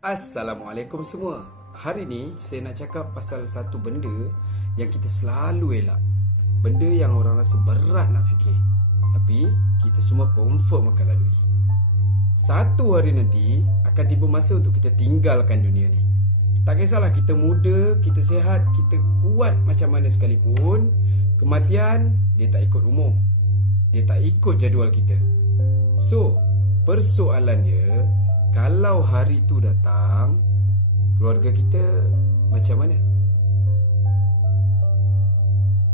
Assalamualaikum semua. Hari ni saya nak cakap pasal satu benda yang kita selalu elak. Benda yang orang rasa berat nak fikir, tapi kita semua confirm akan lalui. Satu hari nanti akan tiba masa untuk kita tinggalkan dunia ni. Tak kisahlah kita muda, kita sihat, kita kuat macam mana sekalipun, kematian dia tak ikut umur. Dia tak ikut jadual kita. So, persoalannya, kalau hari tu datang, keluarga kita macam mana?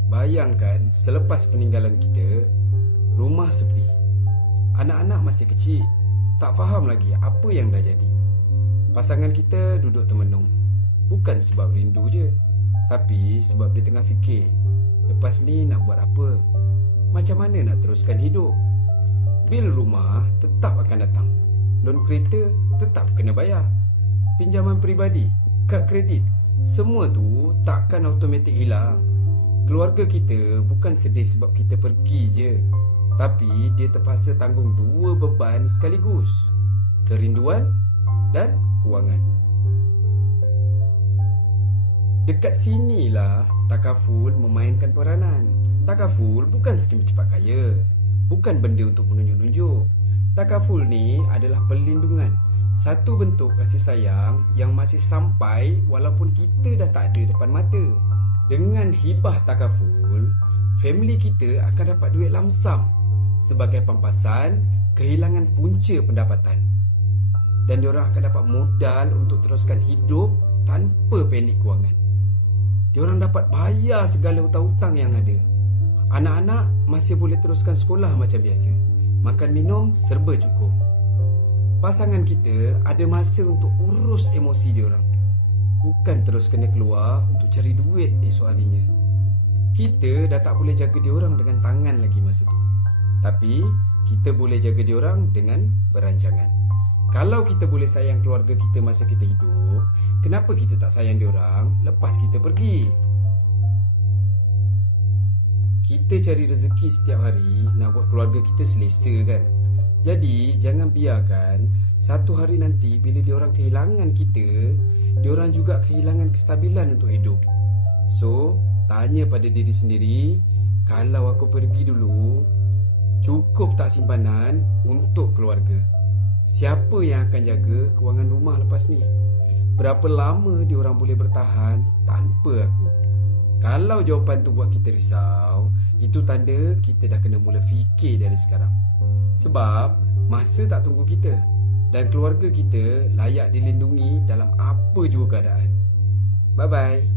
Bayangkan selepas peninggalan kita, rumah sepi. Anak-anak masih kecil, tak faham lagi apa yang dah jadi. Pasangan kita duduk termenung. Bukan sebab rindu je, tapi sebab dia tengah fikir, lepas ni nak buat apa? Macam mana nak teruskan hidup? Bil rumah tetap akan datang. Loan kereta tetap kena bayar. Pinjaman peribadi, kad kredit, semua tu takkan automatik hilang. Keluarga kita bukan sedih sebab kita pergi je, tapi dia terpaksa tanggung dua beban sekaligus, kerinduan dan kewangan. Dekat sinilah takaful memainkan peranan. Takaful bukan skim cepat kaya, bukan benda untuk menunjuk-nunjuk. Takaful ni adalah perlindungan, satu bentuk kasih sayang yang masih sampai walaupun kita dah tak ada depan mata. Dengan hibah takaful, family kita akan dapat duit lamsam sebagai pampasan kehilangan punca pendapatan. Dan diorang akan dapat modal untuk teruskan hidup tanpa panik kewangan. Diorang dapat bayar segala hutang-hutang yang ada. Anak-anak masih boleh teruskan sekolah macam biasa. Makan minum serba cukup. Pasangan kita ada masa untuk urus emosi diorang, bukan terus kena keluar untuk cari duit esok harinya. Kita dah tak boleh jaga diorang dengan tangan lagi masa tu, tapi kita boleh jaga diorang dengan berancangan. Kalau kita boleh sayang keluarga kita masa kita hidup, kenapa kita tak sayang diorang lepas kita pergi? Kita cari rezeki setiap hari nak buat keluarga kita selesa kan. Jadi jangan biarkan satu hari nanti bila diorang kehilangan kita, diorang juga kehilangan kestabilan untuk hidup. So, tanya pada diri sendiri, kalau aku pergi dulu, cukup tak simpanan untuk keluarga? Siapa yang akan jaga kewangan rumah lepas ni? Berapa lama diorang boleh bertahan tanpa aku? Kalau jawapan tu buat kita risau, itu tanda kita dah kena mula fikir dari sekarang. Sebab masa tak tunggu kita, dan keluarga kita layak dilindungi dalam apa jua keadaan. Bye-bye.